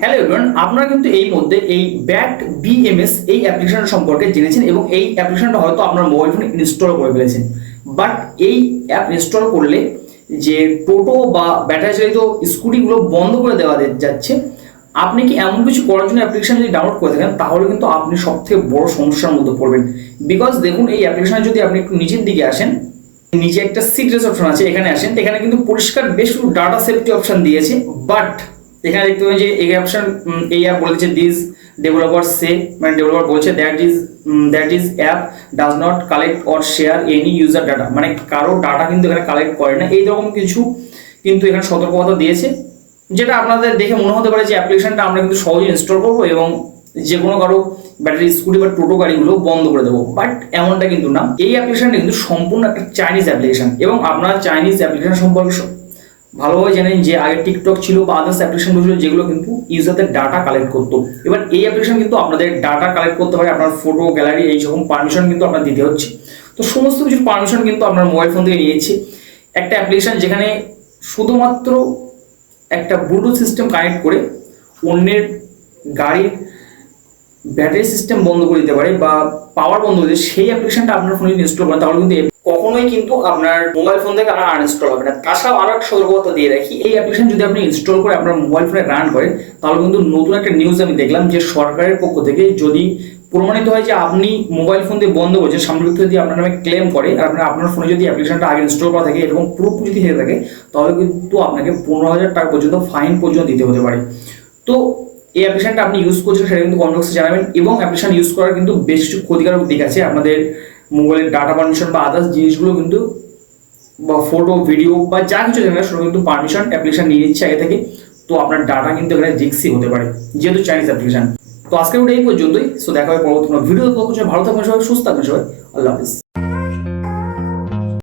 Hello everyone, আপনারা কিন্তু এই মধ্যে এই ব্যাট বিএমএস এই অ্যাপ্লিকেশন সম্পর্কে জেনেছেন এবং এই অ্যাপ্লিকেশনটা হয়তো আপনার মোবাইল ফোনে ইনস্টল করে ফেলেছেন। বাট এই অ্যাপ ইনস্টল করলে যে টোটো বা ব্যাটারি চালিত স্কুটিগুলো বন্ধ করে দেওয়া যাচ্ছে, আপনি কি এমন কিছু করার জন্য অ্যাপ্লিকেশন যদি ডাউনলোড করে থাকেন তাহলে কিন্তু আপনি সব থেকে বড় সমস্যার মধ্যে পড়বেন। বিকজ দেখুন, এই অ্যাপ্লিকেশনে যদি আপনি একটু নিচের দিকে আসেন, নিচে একটা সিক্রেটস অপশন আছে, এখানে আসেন, এখানে কিন্তু পরিষ্কার বেশ কিছু ডাটা সেফটি অপশন দিয়েছে। বাট এখানে দেখতে পাবেন যে এই অপশন, এই অ্যাপ বলেছে দিস ডেভেলপার সে, মানে ডেভেলপার বলছে that is app does not collect or share any user data, মানে কারো ডাটা কিন্তু এখানে কালেক্ট করে না, এইরকম কিছু কিন্তু এখানে সতর্কতা দিয়েছে। যেটা আপনাদের দেখে মনে হতে পারে যে অ্যাপ্লিকেশনটা আমরা কিন্তু সহজে ইনস্টল করবো এবং যে কোনো কারো ব্যাটারি স্কুটি বা টোটো গাড়িগুলো বন্ধ করে দেবো। বাট এমনটা কিন্তু না, এই অ্যাপ্লিকেশনটা কিন্তু সম্পূর্ণ একটা চাইনিজ অ্যাপ্লিকেশন এবং আপনারা চাইনিজ অ্যাপ্লিকেশন সম্পর্কে ভালোভাবে জানেন যে আগে টিকটক ছিল বা আদার্স অ্যাপ্লিকেশনগুলো ছিল যেগুলো কিন্তু ইউজারদের ডাটা কালেক্ট করতো। এবার এই অ্যাপ্লিকেশন কিন্তু আপনাদের ডাটা কালেক্ট করতে পারে, আপনার ফটো গ্যালারি এই রকম পারমিশন কিন্তু আপনার দিতে হচ্ছে। তো সমস্ত কিছুর পারমিশন কিন্তু আপনার মোবাইল ফোন থেকে নিয়েছে একটা অ্যাপ্লিকেশন, যেখানে শুধুমাত্র একটা ব্লুটুথ সিস্টেম কানেক্ট করে অন্যের গাড়ির ব্যাটারি সিস্টেম বন্ধ করে দিতে পারে বা পাওয়ার বন্ধ করে দিতে, সেই অ্যাপ্লিকেশনটা আপনার ফোনে ইনস্টল করেন তাহলে কিন্তু কখনোই কিন্তু আপনার মোবাইল ফোন থেকে আর আনইনস্টল হবে না। তাছাড়াও আরো একটা সতর্কতা দিয়ে রাখি, এই অ্যাপ্লিকেশন যদি আপনি ইনস্টল করে আপনার মোবাইল ফোনে রান করেন তাহলে কিন্তু নতুন একটা নিউজ আমি দেখলাম যে সরকারের পক্ষ থেকে যদি প্রমাণিত হয় যে আপনি মোবাইল ফোন দিয়ে বন্ধ করছেন, সামনে ব্যক্তি যদি আপনার নামে ক্লেম করে আর আপনার ফোনে যদি অ্যাপ্লিকেশনটা আগে ইনস্টল করা থাকে এরকম প্রুফ যদি থেকে থাকে তাহলে কিন্তু আপনাকে 15,000 টাকা পর্যন্ত ফাইন পর্যন্ত দিতে হতে পারে। তো এই অ্যাপ্লিকেশনটা আপনি ইউজ করছেন সেটা কিন্তু কমেন্ট বক্সে জানাবেন এবং অ্যাপ্লিকেশন ইউজ করার কিন্তু বেশ কিছু ক্ষতিকারক দিক আছে। আপনাদের মোবাইলের ডাটা পারমিশন বা আদার্স জিনিসগুলো কিন্তু বা ফটো ভিডিও বা যা কিছু জানেন সেটা কিন্তু পারমিশন অ্যাপ্লিকেশন নিয়ে নিচ্ছে আগে থেকে। তো আপনার ডাটা কিন্তু এখানে রিস্কি হতে পারে যেহেতু চাইনিজ অ্যাপ্লিকেশন। তো আজকে ওটা এই পর্যন্তই। সো দেখা হবে পরবর্তী ভিডিও। ভালো থাকবেন সবাই, সুস্থ থাকবেন সবাই, আল্লাহ হাফিজ।